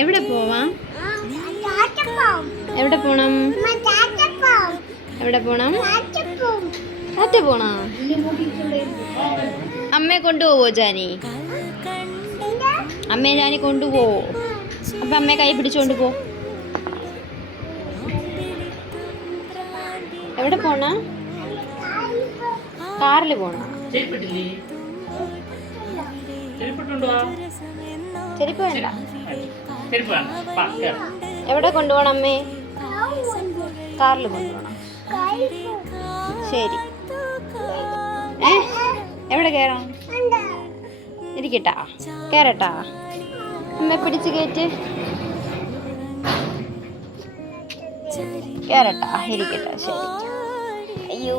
എവിടെ പോവാം? എവിടെ പോണം? എവിടെ പോണം? കാറ്റ് പോണോ? അമ്മയെ കൊണ്ടുപോവോ ജാനി? അമ്മയെ ജാനി കൊണ്ടുപോവോ? അപ്പൊ അമ്മയെ കൈ പിടിച്ചോണ്ട് പോ. എവിടെ പോണ? കാറിൽ പോണ? ചെരുപ്പ് വേണ്ട. എവിടെ കൊണ്ടുപോകണം അമ്മേ? കാറിൽ കൊണ്ടുപോകണം. ശരി. എവിടെ കയറാം? ഇരിക്കട്ടാ? കയറട്ടാ? അമ്മ പിടിച്ച് കയറ്റ്. കയറട്ടാ? ഇരിക്കട്ടെ. ശരി. അയ്യോ.